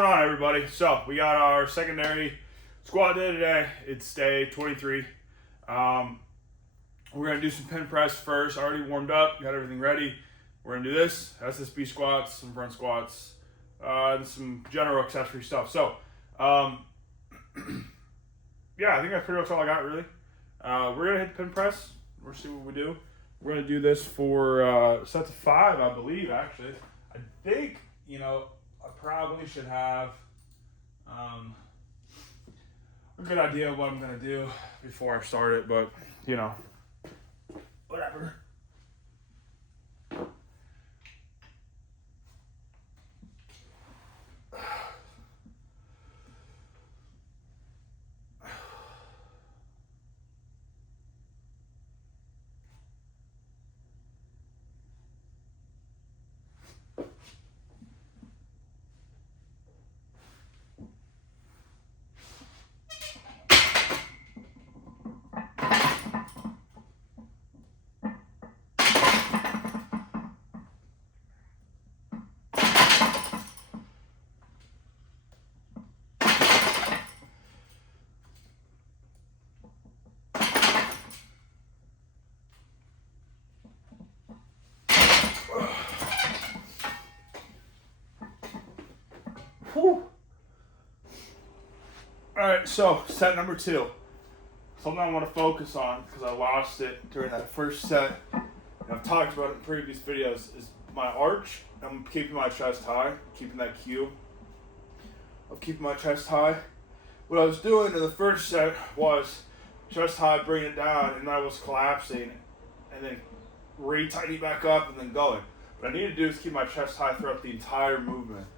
going on, everybody? So we got our secondary squat day today. It's day 23. We're gonna do some pin press first. Already warmed up, got everything ready. We're gonna do this SSB squats, some front squats, and some general accessory stuff. So, yeah, I think that's pretty much all I got really. We're gonna hit the pin press. We'll see what we do. We're gonna do this for sets of 5, I believe. Actually, I think I probably should have a good idea of what I'm gonna do before I start it, but whatever. Whew. All right, so set number 2. Something I want to focus on because I lost it during that first set. And I've talked about it in previous videos. Is my arch. I'm keeping my chest high, keeping that cue of keeping my chest high. What I was doing in the first set was chest high, bring it down, and I was collapsing, and then re-tighten it back up, and then going. What I need to do is keep my chest high throughout the entire movement.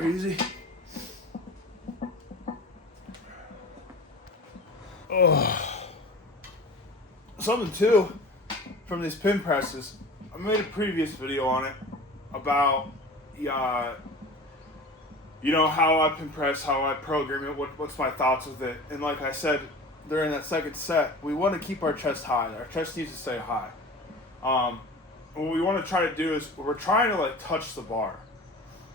Easy. Oh. Something too from these pin presses. I made a previous video on it about how I pin press, how I program it, what's my thoughts with it. And like I said during that second set, we want to keep our chest high. Our chest needs to stay high. What we want to try to do is we're trying to touch the bar.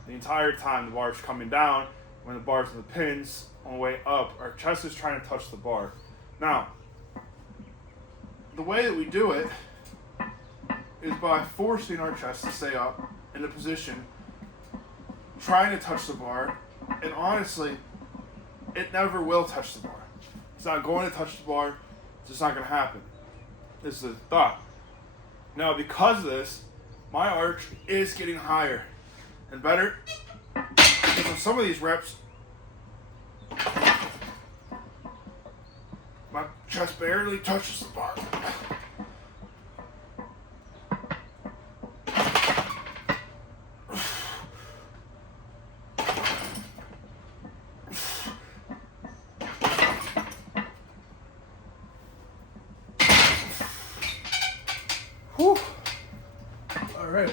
The entire time the bar is coming down, when the bar's in the pins, on the way up, our chest is trying to touch the bar. Now, the way that we do it is by forcing our chest to stay up in a position, trying to touch the bar, and honestly, it never will touch the bar. It's not going to touch the bar, it's just not going to happen. This is the thought. Now, because of this, my arch is getting higher and better, because on some of these reps, my chest barely touches the bar. Whew. All right.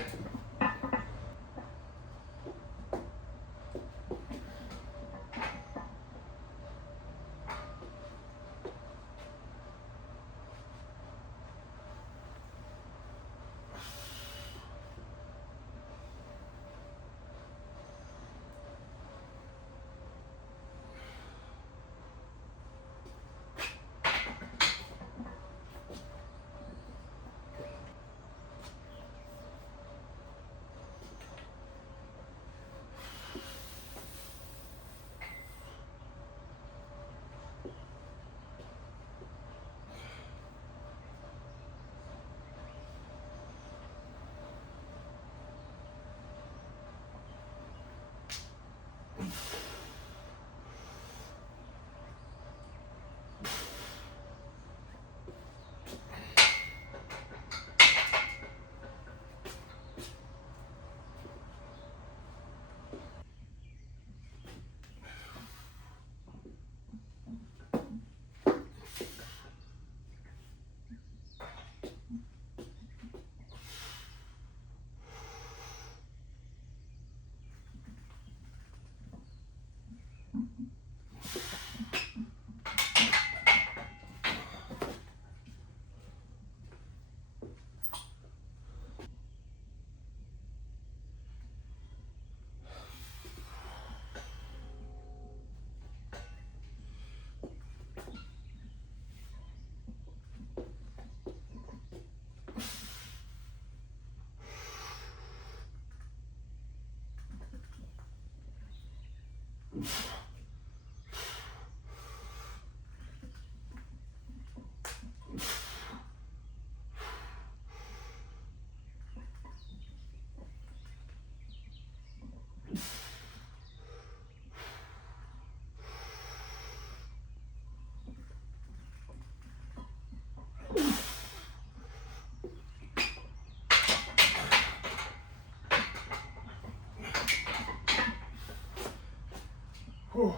Whew.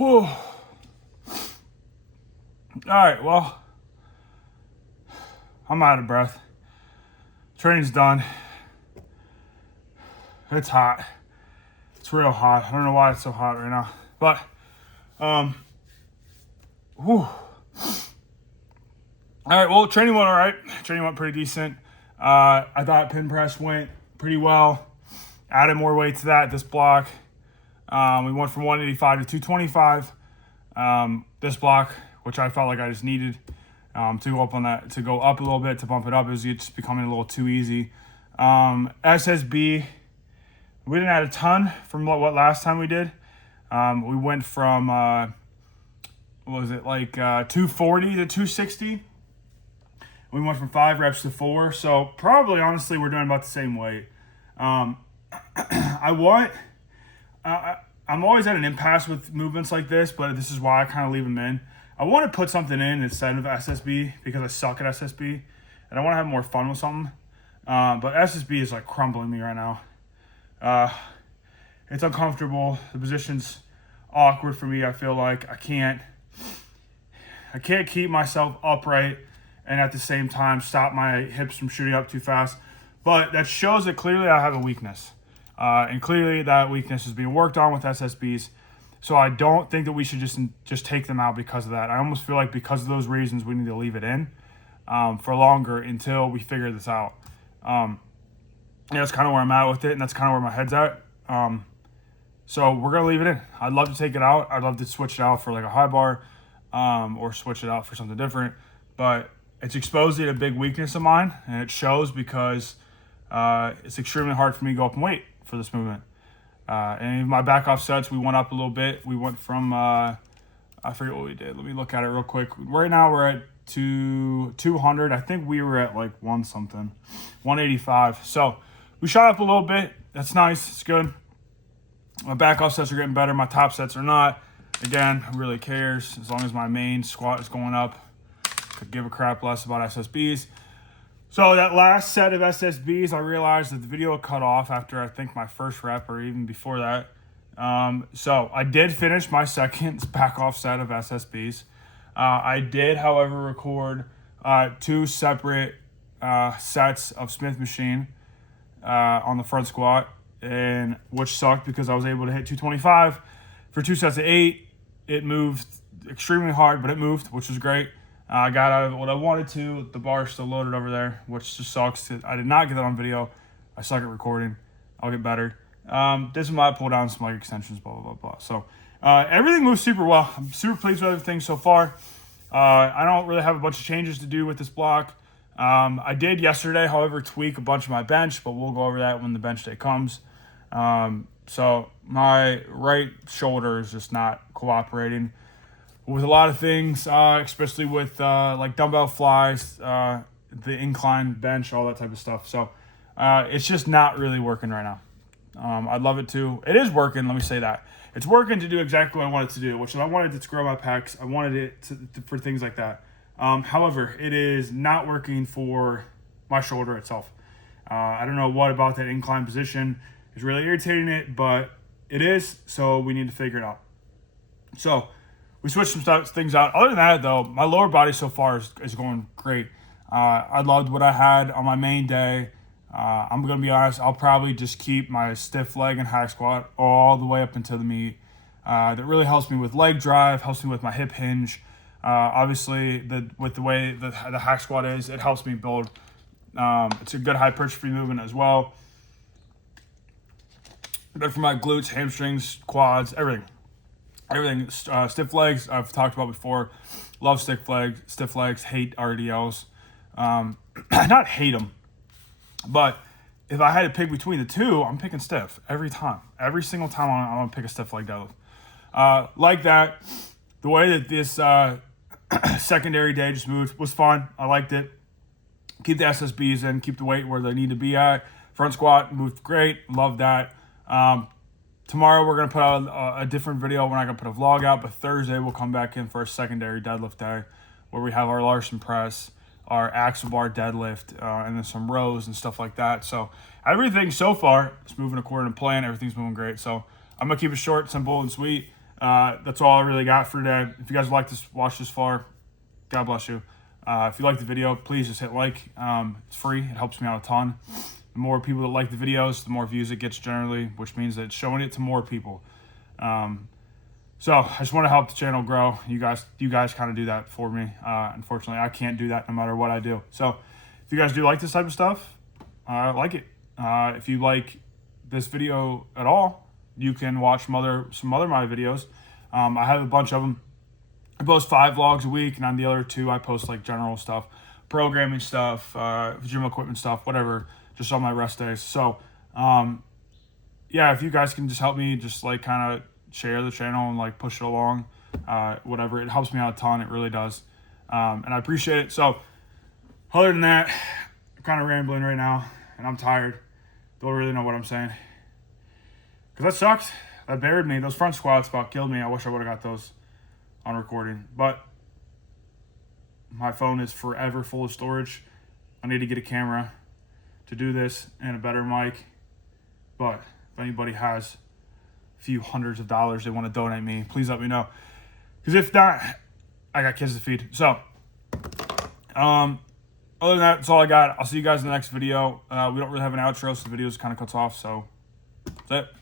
Whew. All right, well, I'm out of breath. Training's done. It's hot. It's real hot. I don't know why it's so hot right now. But, whew. All right, well, training went all right. Training went pretty decent. I thought pin press went pretty well. Added more weight to that this block. We went from 185 to 225. This block, which I felt like I just needed to go up on that, to go up a little bit, to bump it up, it was just becoming a little too easy. SSB, we didn't add a ton from what last time we did. We went from, what was it, like 240 to 260. We went from 5 reps to 4. So probably, honestly, we're doing about the same weight. I'm always at an impasse with movements like this, but this is why I kind of leave them in. I want to put something in instead of SSB because I suck at SSB, and I want to have more fun with something. But SSB is like crumbling me right now. It's uncomfortable. The position's awkward for me. I feel like I can't keep myself upright and at the same time stop my hips from shooting up too fast. But that shows that clearly I have a weakness. And clearly that weakness is being worked on with SSBs. So I don't think that we should just take them out because of that. I almost feel like because of those reasons, we need to leave it in for longer until we figure this out. That's kind of where I'm at with it, and that's kind of where my head's at. So we're going to leave it in. I'd love to take it out. I'd love to switch it out for like a high bar or switch it out for something different. But it's exposing a big weakness of mine, and it shows because it's extremely hard for me to go up and weight for this movement. And my back off sets, we went up a little bit. We went from, I forget what we did. Let me look at it real quick. Right now we're at 200. I think we were at like 185. So we shot up a little bit. That's nice. It's good. My back off sets are getting better. My top sets are not. Again, who really cares? As long as my main squat is going up, could give a crap less about SSBs. So that last set of SSBs, I realized that the video cut off after I think my first rep or even before that. So I did finish my second back off set of SSBs. I did, however, record 2 separate sets of Smith machine on the front squat, and which sucked because I was able to hit 225 for 2 sets of 8. It moved extremely hard, but it moved, which was great. I got out of what I wanted to. The bar is still loaded over there, which just sucks. I did not get that on video. I suck at recording. I'll get better. This is my pull down, some leg extensions, blah, blah, blah, blah. So everything moves super well. I'm super pleased with everything so far. I don't really have a bunch of changes to do with this block. I did yesterday, however, tweak a bunch of my bench, but we'll go over that when the bench day comes. So my right shoulder is just not cooperating with a lot of things, especially with like dumbbell flies, the incline bench, all that type of stuff. So it's just not really working right now. I'd love it to. It is working, let me say that. It's working to do exactly what I wanted to do, which is I wanted it to grow my pecs. I wanted it for things like that. However, it is not working for my shoulder itself. I don't know what about that incline position is really irritating it, but it is, so we need to figure it out. So we switched some things out. Other than that, though, my lower body so far is going great. I loved what I had on my main day. I'm going to be honest, I'll probably just keep my stiff leg and hack squat all the way up until the meet. That really helps me with leg drive, helps me with my hip hinge. Obviously, with the way the hack squat is, it helps me build. It's a good hypertrophy movement as well. Good for my glutes, hamstrings, quads, everything. Everything. Stiff legs, I've talked about before. Love stiff legs, hate RDLs. Not hate them, but if I had to pick between the two, I'm picking stiff every time. Every single time I'm going to pick a stiff leg deadlift. Like that, the way that this secondary day just moved was fun. I liked it. Keep the SSBs in, keep the weight where they need to be at. Front squat moved great. Love that. Tomorrow we're going to put out a different video. We're not going to put a vlog out, but Thursday we'll come back in for a secondary deadlift day where we have our Larson press, our axle bar deadlift, and then some rows and stuff like that. So everything so far is moving according to plan. Everything's moving great. So I'm going to keep it short, simple, and sweet. That's all I really got for today. If you guys like this, watch this far, God bless you. If you like the video, please just hit like. It's free. It helps me out a ton. The more people that like the videos, the more views it gets generally, which means that it's showing it to more people. So I just want to help the channel grow. You guys kind of do that for me. Unfortunately, I can't do that no matter what I do. So if you guys do like this type of stuff, like it. If you like this video at all, you can watch some other of my videos. I have a bunch of them. I post 5 vlogs a week, and on the other 2, I post like general stuff, programming stuff, gym equipment stuff, whatever, just on my rest days. So, yeah, if you guys can just help me, just like kind of share the channel and like push it along, whatever, it helps me out a ton. It really does, and I appreciate it. So, other than that, I'm kind of rambling right now, and I'm tired. Don't really know what I'm saying, because that sucked. That buried me. Those front squats about killed me. I wish I would have got those on recording, but my phone is forever full of storage. I need to get a camera to do this and a better mic. But if anybody has a few hundreds of dollars they want to donate me, please let me know, because if not, I got kids to feed. So other than that, that's all I got. I'll see you guys in the next video. We don't really have an outro, so the video kind of cuts off, so that's it.